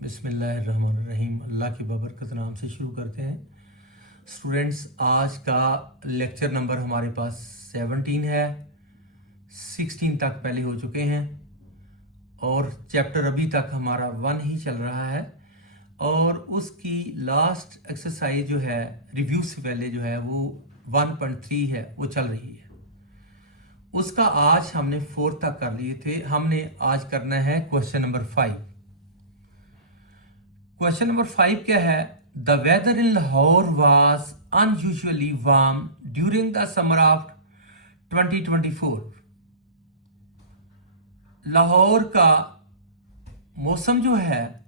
बिस्मिल्लाहिर्रहमानिर्रहीम। अल्लाह की बबरकत नाम से शुरू करते हैं। स्टूडेंट्स, आज का लेक्चर नंबर हमारे पास 17 है। 16 तक पहले हो चुके हैं और चैप्टर अभी तक हमारा 1 ही चल रहा है और उसकी लास्ट एक्सरसाइज जो है रिव्यू से पहले जो है वो 1.3 है, वो चल रही है। उसका आज हमने 4 तक कर लिए थे। हमने आज करना है क्वेश्चन नंबर 5। क्वेश्चन नंबर 5 क्या है? The weather in Lahore was unusually warm during the summer of 2024। Lahore का मौसम जो है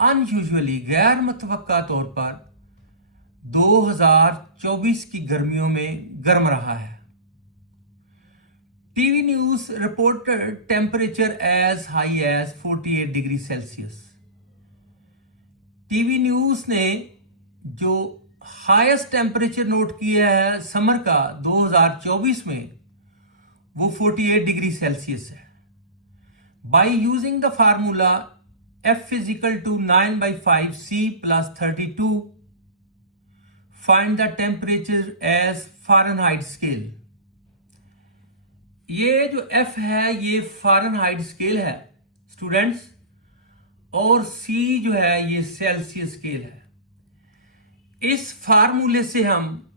अनयूजुअली गैर मुतवक्का तौर पर 2024 की गर्मियों में गर्म रहा है। TV news reported temperature as high as 48 degree Celsius. TV news ने जो हाईएस्ट टेम्परेचर नोट किया है समर का 2024 में वो 48 डिग्री सेल्सियस है। By using the formula F is equal to 9/5 C plus 32, find the temperature as Fahrenheit scale। ये जो F है ये फ़ारेनहाइट स्केल है स्टूडेंट्स, और C जो है ये सेल्सियस स्केल है। इस फार्मूले से हम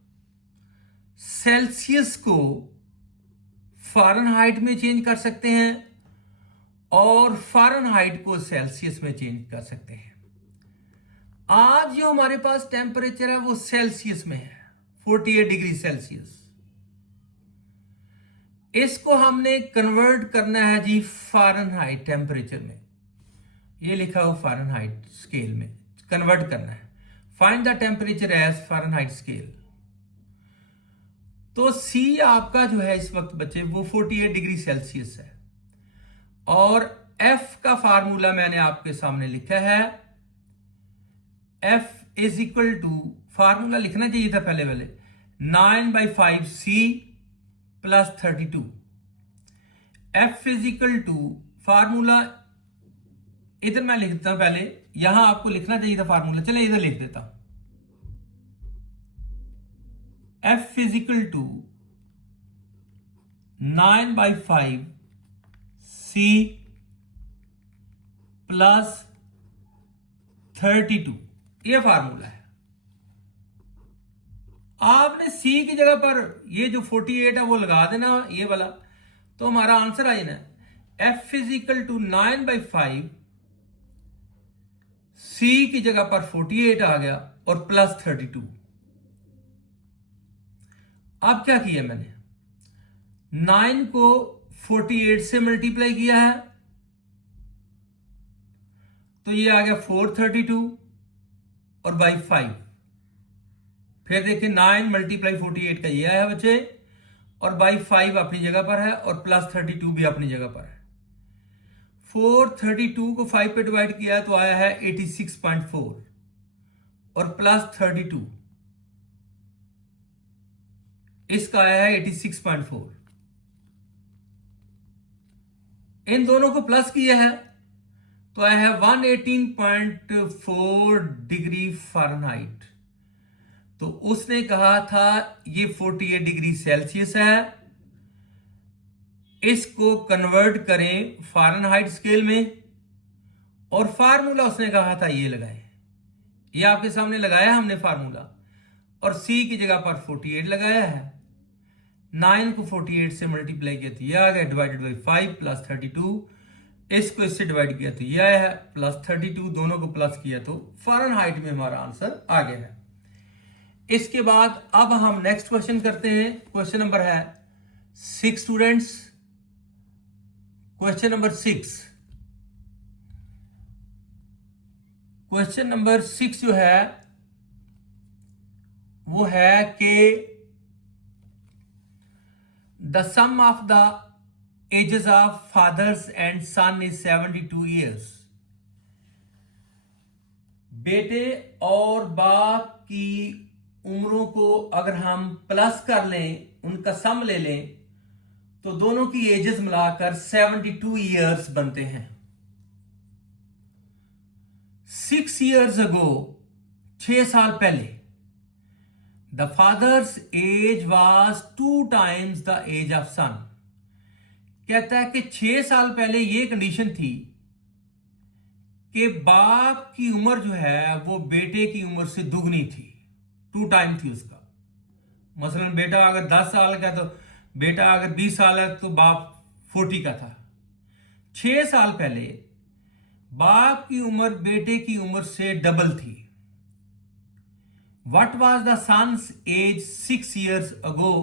सेल्सियस को फ़ारेनहाइट में चेंज कर सकते हैं और फ़ारेनहाइट को सेल्सियस में चेंज कर सकते हैं। आज जो हमारे पास टेम्परेचर है वो सेल्सियस में है, 48 डिग्री सेल्सियस। इसको हमने कन्वर्ट करना है जी फ़ारेनहाइट टेम्परेचर में। ये लिखा हो फ़ारेनहाइट स्केल में कन्वर्ट करना है। Find the temperature as Fahrenheit scale. तो सी आपका जो है इस वक्त बच्चे वो 48 डिग्री सेल्सियस है और F का फार्मूला मैंने आपके सामने लिखा है। F is equal to, formula लिखना चाहिए था पहले वाले, 9/5 C plus 32। F is equal to formula इधर मैं लिख देता हूं, पहले यहां आपको लिखना चाहिए था फार्मूला, चले इधर लिख देता हूं। F is equal to 9/5 C plus 32, ये फार्मूला है। आपने C की जगह पर ये जो 48 है वो लगा देना, ये वाला, तो हमारा आंसर आ जाना है F is equal to 9/5 C की जगह पर 48 आ गया और प्लस 32। अब क्या किया मैंने, 9 को 48 से मल्टीप्लाई किया है तो ये आ गया 432 और बाई 5। फिर देखिए 9 मल्टीप्लाई 48 का ये आया बच्चे, और बाई 5 अपनी जगह पर है और प्लस 32 भी अपनी जगह पर है। 432 को 5 पे डिवाइड किया है तो आया है 86.4 और प्लस 32 इसका आया है 86.4। इन दोनों को प्लस किया है तो आया है 118.4 डिग्री फ़ारेनहाइट। तो उसने कहा था ये 48 डिग्री सेल्सियस है, इसको कन्वर्ट करें फ़ारेनहाइट स्केल में, और फार्मूला उसने कहा था ये लगाएं। ये आपके सामने लगाया हमने फार्मूला, और C की जगह पर 48 लगाया है। 9 को 48 से मल्टीप्लाई किया तो ये आ गया डिवाइडेड बाई 5 प्लस 32। इसको इससे डिवाइड किया तो ये आया है प्लस 32, दोनों को प्लस किया तो फ़ारेनहाइट में हमारा आंसर आ गया है। इसके बाद अब हम नेक्स्ट क्वेश्चन करते हैं। क्वेश्चन नंबर है 6 students. Question number 6, question number 6 जो है वो है कि the sum of the ages of fathers and son is 72 years. बेटे और बाप की उम्रों को अगर हम प्लस कर लें, उनका सम ले लें, तो दोनों की एजेस मिलाकर 72 ईयर्स बनते हैं। 6 years ago, 6 साल पहले, the father's age was 2 times the age of son. कहता है कि 6 साल पहले ये कंडीशन थी कि बाप की उम्र जो है वो बेटे की उम्र से दुगनी थी, 2 टाइम थी उसका। मसलन बेटा अगर 10 साल का तो बेटा अगर 20 साल है तो बाप 40 का था। 6 साल पहले बाप की उम्र बेटे की उम्र से डबल थी। What was the son's age 6 years ago?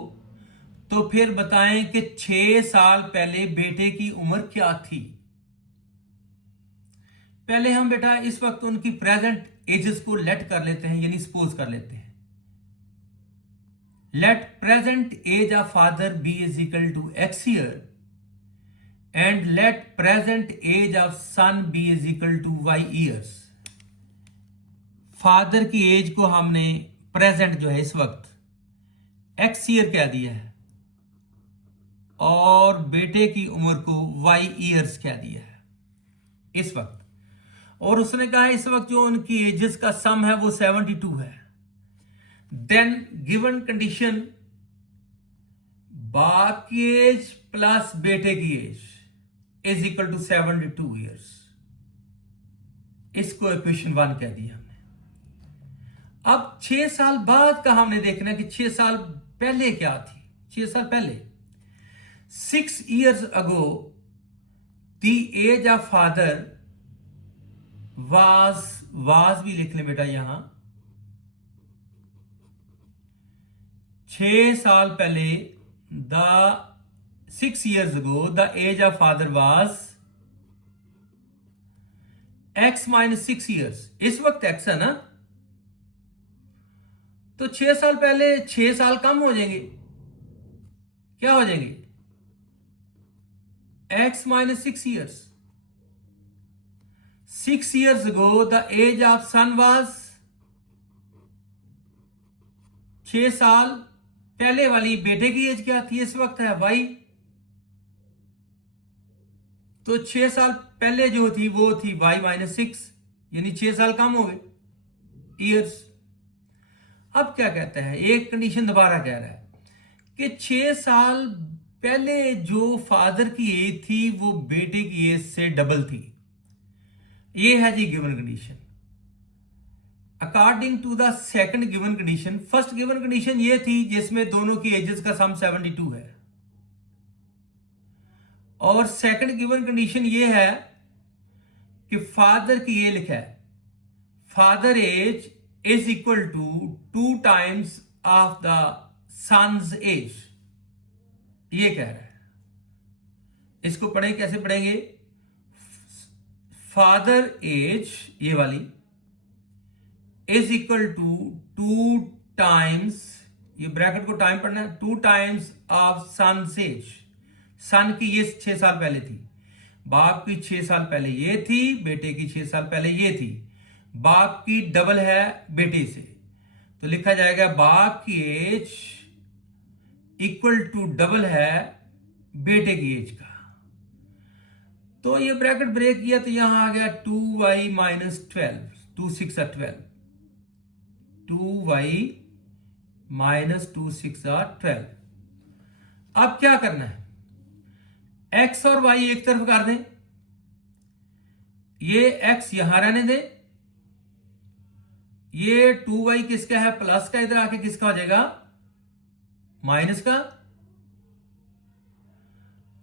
तो फिर बताएं कि 6 साल पहले बेटे की उम्र क्या थी। पहले हम बेटा इस वक्त उनकी प्रेजेंट एजेस को लेट कर लेते हैं, यानी सपोज कर लेते हैं। Let present age of father be is equal to x year and let present age of son be is equal to y years. Father की एज को हमने प्रेजेंट जो है इस वक्त x ईयर कह दिया है और बेटे की उम्र को y ईयर्स कह दिया है इस वक्त। और उसने कहा इस वक्त जो उनकी एजेस का सम है वो 72 है। देन गिवन कंडीशन बाप की एज प्लस बेटे की age is equal to 72 years. इसको इक्वेशन 1 कह दिया हमने। अब 6 साल बाद का हमने देखना है कि 6 साल पहले क्या थी। 6 साल पहले 6 years ago the age of father was भी लिख लें बेटा यहां। 6 साल पहले the 6 years ago the age of father was x minus 6 years। इस वक्त x है ना, तो 6 साल पहले 6 साल कम हो जाएंगे, क्या हो जाएंगे x minus 6 years। 6 years ago the age of son was 6 साल पहले वाली बेटे की एज क्या थी, इस वक्त है y। तो 6 साल पहले जो थी वो थी y माइनस 6, यानी 6 साल कम हो गए ईयर्स। अब क्या कहता है, एक कंडीशन दोबारा कह रहा है कि 6 साल पहले जो फादर की एज थी वो बेटे की एज से डबल थी। ये है जी given condition. According to the second given condition, first given condition ये थी जिसमें दोनों की एजेस का सम 72 है, और सेकंड गिवन कंडीशन ये है कि फादर की ये लिखा है father age is equal to 2 times of the son's age. ये कह रहा है, इसको पढ़ें, कैसे पढ़ेंगे, फादर एज ये वाली इज इक्वल टू 2 times, ये ब्रैकेट को टाइम पढ़ना है, 2 times ऑफ सन्स एज। सन की ये 6 साल पहले थी, बाप की 6 साल पहले ये थी, बेटे की 6 साल पहले ये थी, बाप की डबल है बेटे से, तो लिखा जाएगा बाप की एज इक्वल टू डबल है बेटे की एज का। तो ये ब्रैकेट ब्रेक किया तो यहां आ गया 2y minus 12, 2 6 are 12, 2y minus 2 6 are 12। अब क्या करना है, x और y एक तरफ कर दें, ये x यहां रहने दें, ये 2y किसका है प्लस का, इधर आके किसका हो जाएगा माइनस का,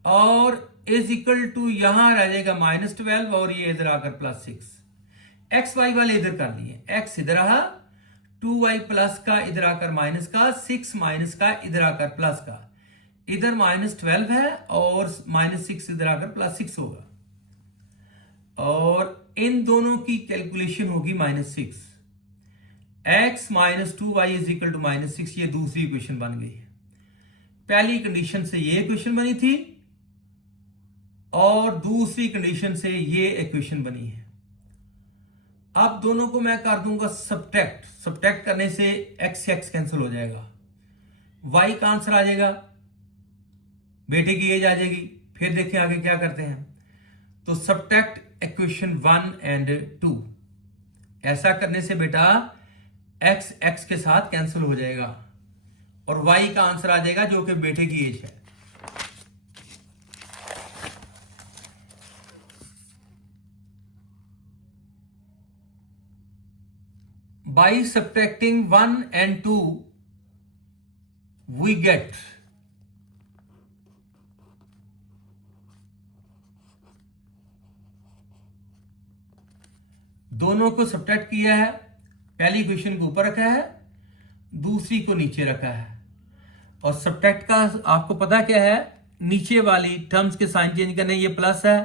और इज इक्वल टू यहां रह जाएगा माइनस 12 और ये इधर आकर प्लस 6। एक्स वाई वाले इधर कर लिए, x इधर रहा, 2y प्लस का इधर आकर माइनस का, 6 माइनस का इधर आकर प्लस का, इधर माइनस 12 है और माइनस 6 इधर आकर प्लस 6 होगा, और इन दोनों की कैलकुलेशन होगी minus 6। x minus 2y is equal to minus 6, ये दूसरी इक्वेशन बन गई है। पहली कंडीशन से ये इक्वेशन बनी थी और दूसरी कंडीशन से ये इक्वेशन बनी है। अब दोनों को मैं कर दूंगा सब्ट्रैक्ट, सब्ट्रैक्ट करने से x से x कैंसिल हो जाएगा, y का आंसर आ जाएगा, बेटे की एज आ जाएगी। फिर देखें आगे क्या करते हैं, तो सब्ट्रैक्ट इक्वेशन 1 and 2। ऐसा करने से बेटा एक्स एक्स के साथ कैंसिल हो जाएगा और वाई का आंसर आ जाएगा जो कि बेटे की एज है। By subtracting 1 and 2 we get दोनों को सब्ट्रैक्ट किया है, पहली इक्वेशन को ऊपर रखा है, दूसरी को नीचे रखा है। और सब्ट्रैक्ट का आपको पता क्या है, नीचे वाली टर्म्स के साइन चेंज करने, ये प्लस है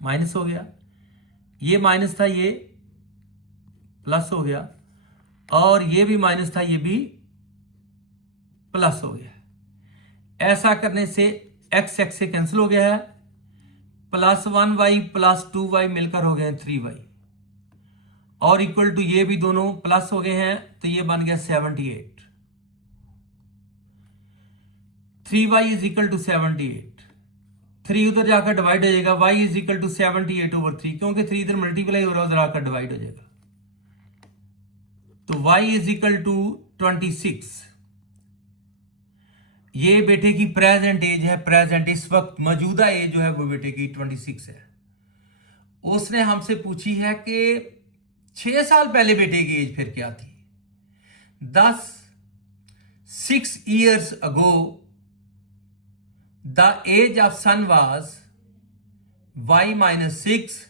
माइनस हो गया, ये माइनस था ये प्लस हो गया, और ये भी माइनस था ये भी प्लस हो गया। ऐसा करने से एक्स एक्स से कैंसिल हो गया है, प्लस 1y प्लस 2y मिलकर हो गए 3y, और इक्वल टू ये भी दोनों प्लस हो गए हैं तो ये बन गया 78। 3y इज इक्वल टू 78, 3 उधर जाकर डिवाइड हो जाएगा, y इज इक्वल टू 78/3, क्योंकि 3 इधर मल्टीप्लाई हो रहा है उधर आकर डिवाइड हो जाएगा, तो y इज इक्वल टू 26। ये बेटे की प्रेजेंट एज है, प्रेजेंट इस वक्त मौजूदा एज जो है वो बेटे की 26 है। उसने हमसे पूछी है कि 6 साल पहले बेटे की एज फिर क्या थी। 6 years ago the age of son was y minus 6,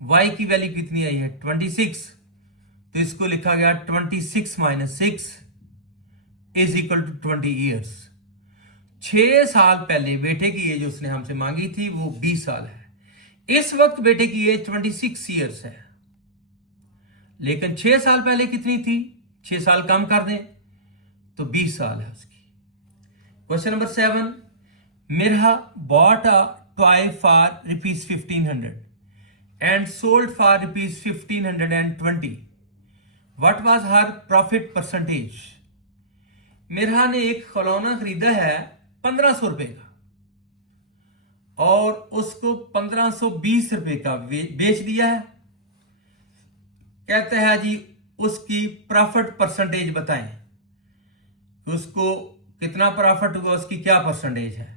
y की वैल्यू कितनी आई है 26, तो इसको लिखा गया 26 minus 6 is equal to 20 years। 6 साल पहले बेटे की एज उसने हमसे मांगी थी वो 20 साल है। इस वक्त बेटे की एज 26 years है, लेकिन 6 साल पहले कितनी थी, 6 साल कम कर दें तो 20 साल है उसकी। Question number 7, Mirha bought a toy for ₹1500 and sold for ₹1520. What was her profit percentage? Mirha ने एक खिलौना खरीदा है 1500 रुपए का और उसको 1520 रुपए का बेच दिया है। कहते हैं जी उसकी प्रॉफिट परसेंटेज बताएं, उसको कितना प्रॉफिट हुआ, उसकी क्या परसेंटेज है।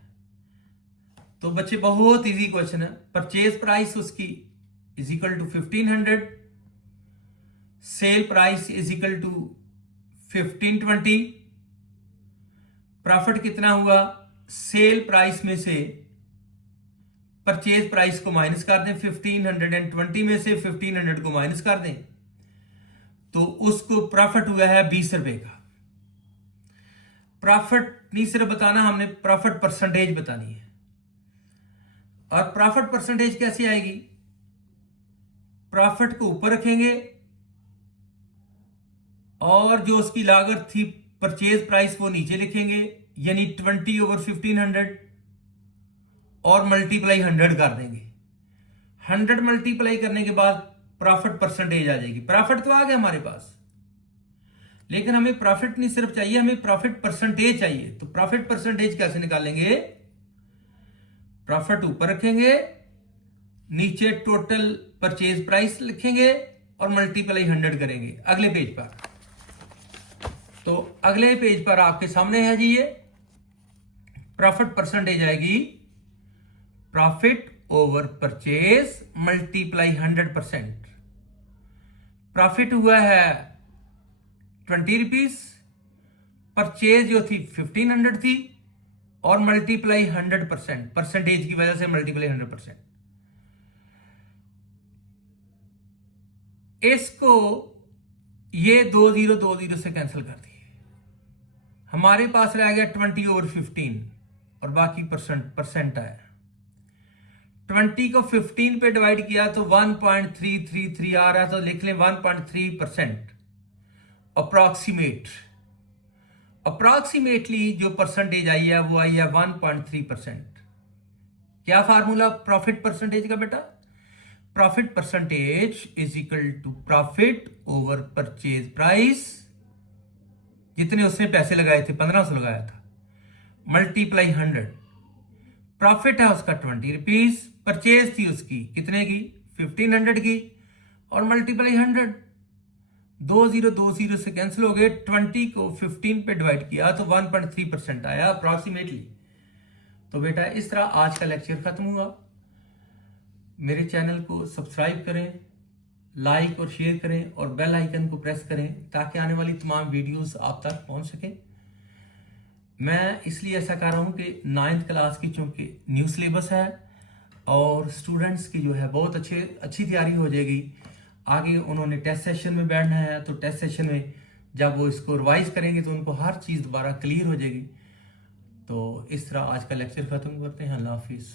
तो बच्चे बहुत इजी क्वेश्चन है। परचेज प्राइस उसकी is equal to 1500, sale price is equal to 1520, profit कितना हुआ, सेल प्राइस में से परचेज प्राइस को माइनस कर दें, 1520 में से 1500 को माइनस कर दें तो उसको प्रॉफिट हुआ है 20 रुपए का। प्रॉफिट नहीं सिर्फ बताना, हमने प्रॉफिट परसेंटेज बतानी है। और प्रॉफिट परसेंटेज कैसे आएगी, प्रॉफिट को ऊपर रखेंगे और जो उसकी लागत थी परचेज प्राइस वो नीचे लिखेंगे, यानी 20/1500 और मल्टीप्लाई 100 कर देंगे। 100 मल्टीप्लाई करने के बाद प्रॉफिट परसेंटेज आ जाएगी। प्रॉफिट तो आ गया हमारे पास, लेकिन हमें प्रॉफिट नहीं सिर्फ चाहिए, हमें प्रॉफिट परसेंटेज चाहिए। तो प्रॉफिट परसेंटेज कैसे निकालेंगे, प्रॉफिट ऊपर रखेंगे, नीचे टोटल परचेज प्राइस लिखेंगे और मल्टीप्लाई 100 करेंगे। अगले पेज पर, तो अगले पेज पर आपके सामने है जी, ये प्रॉफिट परसेंटेज आएगी profit over purchase multiply 100%। Profit हुआ है 20 रुपीज, परचेज जो थी 1500 थी और मल्टीप्लाई 100%, परसेंटेज की वजह से मल्टीप्लाई 100%। इसको ये 2 0 से कैंसिल कर दिए, हमारे पास रह गया 20/15 और बाकी परसेंट आया। 20 को 15 पे डिवाइड किया तो 1.333 आ रहा है, तो लिख लें 1.3%। अप्रोक्सीमेटली जो परसेंटेज आई है वो आई है 1.3%। क्या फार्मूला प्रॉफिट परसेंटेज का बेटा, profit percentage is equal to profit over purchase price, जितने उसने पैसे लगाए थे 1500 लगाया था, मल्टीप्लाई 100। प्रॉफिट है उसका 20 रुपीज, परचेज थी उसकी कितने की 1500 की, और मल्टीप्लाई 100, 2020 से कैंसिल हो गए, 20 को 15 पे डिवाइड किया तो 1.3% आया अप्रॉक्सीमेटली। तो बेटा इस तरह आज का लेक्चर खत्म हुआ। मेरे चैनल को सब्सक्राइब करें, लाइक और शेयर करें और बेल आइकन को प्रेस करें ताकि आने वाली तमाम वीडियोस आप तक पहुंच सकें। मैं इसलिए ऐसा कर रहा हूं कि 9th क्लास की चूंकि न्यू सिलेबस है और स्टूडेंट्स की जो है बहुत अच्छी तैयारी हो जाएगी। आगे उन्होंने टेस्ट सेशन में बैठना है, तो टेस्ट सेशन में जब वो इसको रिवाइज करेंगे तो उनको हर चीज़ दोबारा क्लियर हो जाएगी। तो इस तरह आज का लेक्चर ख़त्म करते हैं। अल्लाह हाफिज़।